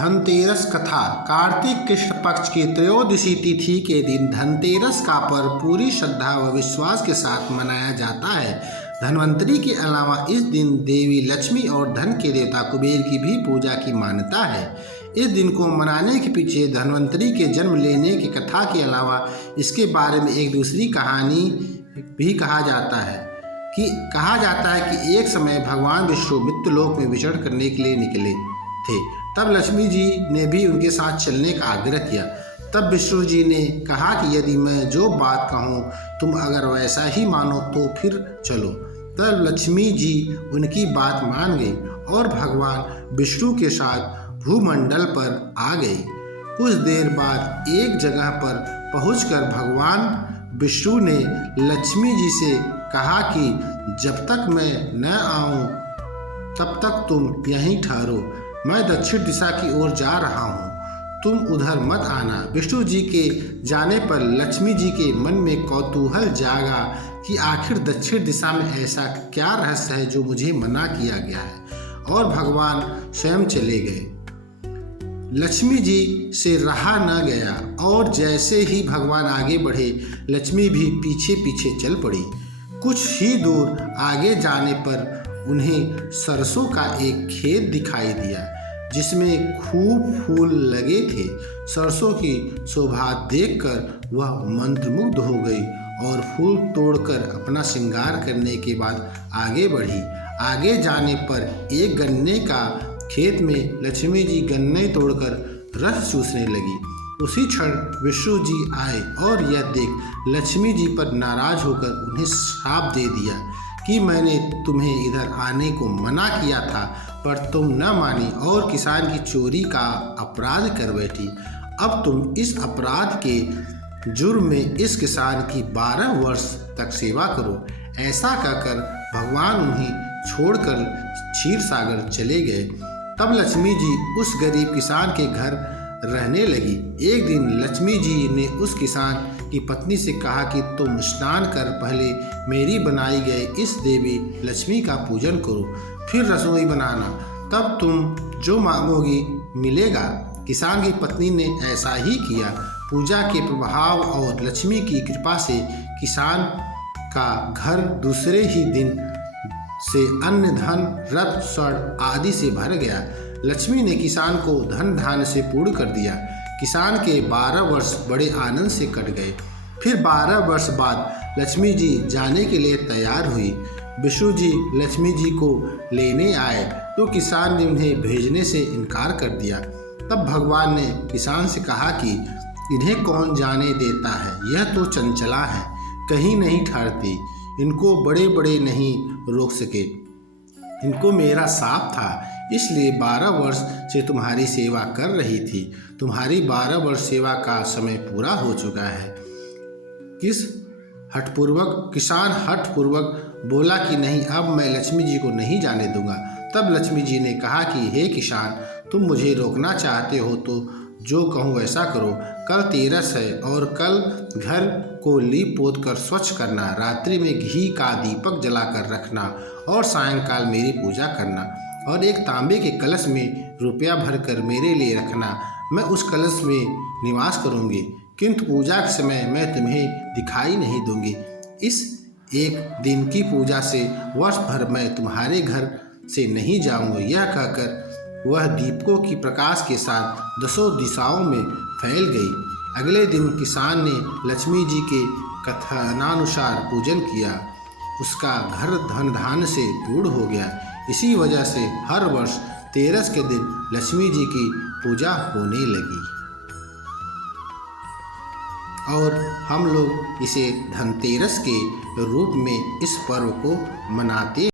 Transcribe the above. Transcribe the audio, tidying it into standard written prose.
धनतेरस कथा। कार्तिक कृष्ण पक्ष की त्रयोदशी तिथि के दिन धनतेरस का पर्व पूरी श्रद्धा व विश्वास के साथ मनाया जाता है। धन्वंतरि के अलावा इस दिन देवी लक्ष्मी और धन के देवता कुबेर की भी पूजा की मान्यता है। इस दिन को मनाने के पीछे धन्वंतरि के जन्म लेने की कथा के अलावा इसके बारे में एक दूसरी कहानी भी कहा जाता है कि एक समय भगवान विष्णु मृत्युलोक में विचरण करने के लिए निकले थे। तब लक्ष्मी जी ने भी उनके साथ चलने का आग्रह किया। तब विष्णु जी ने कहा कि यदि मैं जो बात कहूँ तुम अगर वैसा ही मानो तो फिर चलो। तब लक्ष्मी जी उनकी बात मान गई और भगवान विष्णु के साथ भूमंडल पर आ गई। कुछ देर बाद एक जगह पर पहुंचकर भगवान विष्णु ने लक्ष्मी जी से कहा कि जब तक मैं न आऊं तब तक तुम यहीं ठहरो। मैं दक्षिण दिशा की ओर जा रहा हूँ, तुम उधर मत आना। विष्णु जी के जाने पर लक्ष्मी जी के मन में कौतूहल जागा कि आखिर दक्षिण दिशा में ऐसा क्या रहस्य है जो मुझे मना किया गया है, और भगवान स्वयं चले गए। लक्ष्मी जी से रहा न गया और जैसे ही भगवान आगे बढ़े लक्ष्मी भी पीछे पीछे चल पड़ी। कुछ ही दूर आगे जाने पर उन्हें सरसों का एक खेत दिखाई दिया जिसमें खूब फूल लगे थे। सरसों की शोभा देखकर वह मंत्रमुग्ध हो गई और फूल तोड़कर अपना श्रृंगार करने के बाद आगे बढ़ी। आगे जाने पर एक गन्ने का खेत में लक्ष्मी जी गन्ने तोड़कर रस चूसने लगी। उसी क्षण विष्णु जी आए और यह देख लक्ष्मी जी पर नाराज होकर उन्हें श्राप दे दिया कि मैंने तुम्हें इधर आने को मना किया था पर तुम न मानी और किसान की चोरी का अपराध कर बैठी। अब तुम इस अपराध के जुर्म में इस किसान की 12 वर्ष तक सेवा करो। ऐसा कहकर भगवान उन्हें छोड़कर क्षीर सागर चले गए। तब लक्ष्मी जी उस गरीब किसान के घर रहने लगी। एक दिन लक्ष्मी जी ने उस किसान की पत्नी से कहा कि तुम स्नान कर पहले मेरी बनाई गए इस देवी लक्ष्मी का पूजन करो, फिर रसोई बनाना, तब तुम जो मांगोगी मिलेगा। किसान की पत्नी ने ऐसा ही किया। पूजा के प्रभाव और लक्ष्मी की कृपा से किसान का घर दूसरे ही दिन से अन्न धन रत्न स्वर्ण आदि से भर गया। लक्ष्मी ने किसान को धन धान्य से पूर्ण कर दिया। किसान के 12 वर्ष बड़े आनंद से कट गए। फिर 12 वर्ष बाद लक्ष्मी जी जाने के लिए तैयार हुई। विष्णु जी लक्ष्मी जी को लेने आए तो किसान ने उन्हें भेजने से इनकार कर दिया। तब भगवान ने किसान से कहा कि इन्हें कौन जाने देता है, यह तो चंचला है, कहीं नहीं ठहरती, इनको बड़े बड़े नहीं रोक सके। इनको मेरा शाप था, इसलिए 12 वर्ष से तुम्हारी सेवा कर रही थी। तुम्हारी 12 वर्ष सेवा का समय पूरा हो चुका है। किसान हठपूर्वक बोला कि नहीं, अब मैं लक्ष्मी जी को नहीं जाने दूंगा। तब लक्ष्मी जी ने कहा कि हे किसान, तुम मुझे रोकना चाहते हो तो जो कहूँ वैसा करो। कल तेरस है और कल घर को लीप पोत कर स्वच्छ करना, रात्रि में घी का दीपक जलाकर रखना और सायंकाल मेरी पूजा करना, और एक तांबे के कलश में रुपया भरकर मेरे लिए रखना। मैं उस कलश में निवास करूंगी, किंतु पूजा के समय मैं तुम्हें दिखाई नहीं दूंगी। इस एक दिन की पूजा से वर्ष भर मैं तुम्हारे घर से नहीं जाऊंगा। यह कहकर वह दीपकों की प्रकाश के साथ 10 दिशाओं में फैल गई। अगले दिन किसान ने लक्ष्मी जी के कथनानुसार पूजन किया। उसका घर धन धान्य से पूर्ण हो गया। इसी वजह से हर वर्ष तेरस के दिन लक्ष्मी जी की पूजा होने लगी और हम लोग इसे धनतेरस के रूप में इस पर्व को मनाते